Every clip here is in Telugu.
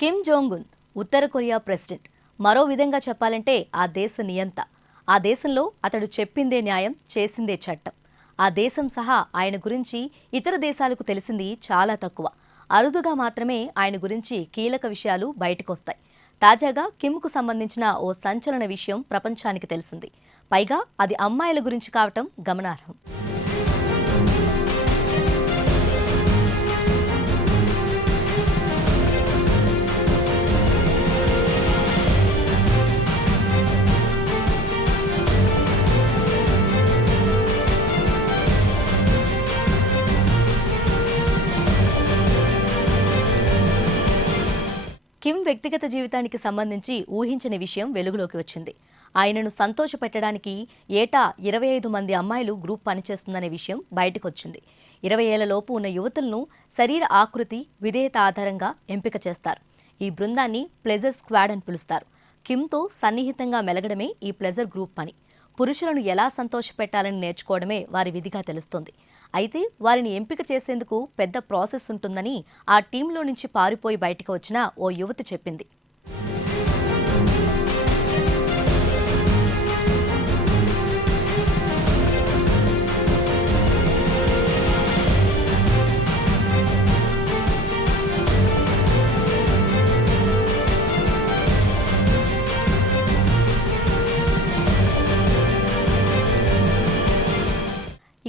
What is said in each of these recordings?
కిమ్ జోంగ్ ఉన్ ఉత్తర కొరియా ప్రెసిడెంట్. మరో విధంగా చెప్పాలంటే ఆ దేశ నియంత. ఆ దేశంలో అతడు చెప్పిందే న్యాయం, చేసిందే చట్టం. ఆ దేశం సహా ఆయన గురించి ఇతర దేశాలకు తెలిసింది చాలా తక్కువ. అరుదుగా మాత్రమే ఆయన గురించి కీలక విషయాలు బయటకొస్తాయి. తాజాగా కిమ్కు సంబంధించిన ఓ సంచలన విషయం ప్రపంచానికి తెలిసింది. పైగా అది అమ్మాయిల గురించి కావటం గమనార్హం. కిమ్ వ్యక్తిగత జీవితానికి సంబంధించి ఊహించని విషయం వెలుగులోకి వచ్చింది. ఆయనను సంతోషపెట్టడానికి ఏటా 25 మంది అమ్మాయిలు గ్రూప్ పనిచేస్తుందనే విషయం బయటకొచ్చింది. 20 ఏళ్లలోపు ఉన్న యువతులను శరీర ఆకృతి, విధేయత ఆధారంగా ఎంపిక చేస్తారు. ఈ బృందాన్ని ప్లెజర్ స్క్వాడ్ అని పిలుస్తారు. కిమ్తో సన్నిహితంగా మెలగడమే ఈ ప్లెజర్ గ్రూప్ పని. పురుషులను ఎలా సంతోషపెట్టాలని నేర్చుకోవడమే వారి విధిగా తెలుస్తోంది. అయితే వారిని ఎంపిక చేసేందుకు పెద్ద ప్రాసెస్ ఉంటుందని ఆ టీంలో నుంచి పారిపోయి బయటకు వచ్చిన ఓ యువతి చెప్పింది.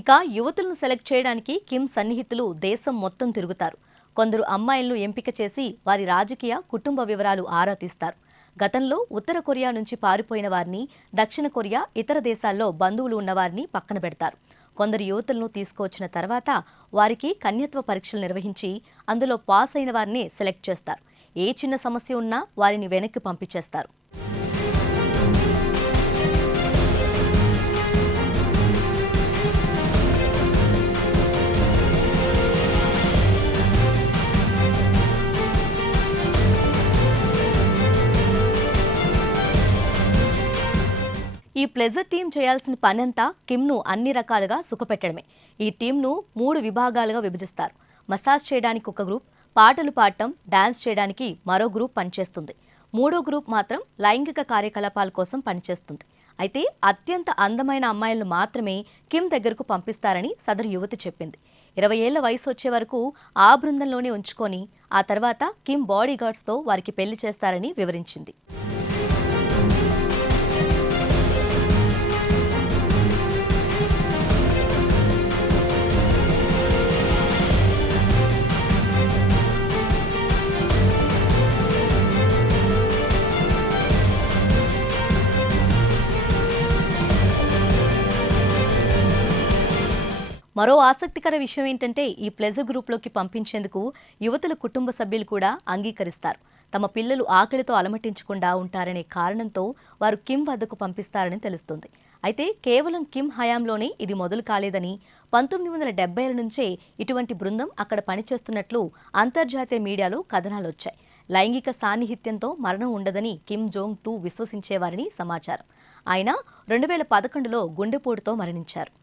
ఇక యువతులను సెలెక్ట్ చేయడానికి కిమ్ సన్నిహితులు దేశం మొత్తం తిరుగుతారు. కొందరు అమ్మాయిలను ఎంపిక చేసి వారి రాజకీయ, కుటుంబ వివరాలు ఆరా తీస్తారు. గతంలో ఉత్తర కొరియా నుంచి పారిపోయిన వారిని, దక్షిణ కొరియా, ఇతర దేశాల్లో బంధువులు ఉన్నవారిని పక్కన పెడతారు. కొందరు యువతులను తీసుకువచ్చిన తర్వాత వారికి కన్యత్వ పరీక్షలు నిర్వహించి అందులో పాస్ అయిన వారిని సెలెక్ట్ చేస్తారు. ఏ చిన్న సమస్య ఉన్నా వారిని వెనక్కి పంపించేస్తారు. ఈ ప్లెజర్ టీం చేయాల్సిన పనంతా కిమ్ను అన్ని రకాలుగా సుఖపెట్టడమే. ఈ టీంను 3 విభాగాలుగా విభజిస్తారు. మసాజ్ చేయడానికి ఒక గ్రూప్, పాటలు పాడటం, డాన్స్ చేయడానికి మరో గ్రూప్ పనిచేస్తుంది. మూడో గ్రూప్ మాత్రం లైంగిక కార్యకలాపాల కోసం పనిచేస్తుంది. అయితే అత్యంత అందమైన అమ్మాయిలను మాత్రమే కిమ్ దగ్గరకు పంపిస్తారని సదరు యువతి చెప్పింది. 20 ఏళ్ల వయసు వచ్చే వరకు ఆ బృందంలోనే ఉంచుకొని ఆ తర్వాత కిమ్ బాడీగార్డ్స్తో వారికి పెళ్లి చేస్తారని వివరించింది. మరో ఆసక్తికర విషయం ఏంటంటే ఈ ప్లెజర్ గ్రూప్లోకి పంపించేందుకు యువతుల కుటుంబ సభ్యులు కూడా అంగీకరిస్తారు. తమ పిల్లలు ఆకలితో అలమటించకుండా ఉంటారనే కారణంతో వారు కిమ్ వద్దకు పంపిస్తారని తెలుస్తుంది. అయితే కేవలం కిమ్ హయాంలోనే ఇది మొదలు కాలేదని, 1970ల నుంచే ఇటువంటి బృందం అక్కడ పనిచేస్తున్నట్లు అంతర్జాతీయ మీడియాలో కథనాలొచ్చాయి. లైంగిక సాన్నిహిత్యంతో మరణం ఉండదని కిమ్ జోంగ్ 2 విశ్వసించేవారని సమాచారం. ఆయన 2011లో గుండెపోటుతో మరణించారు.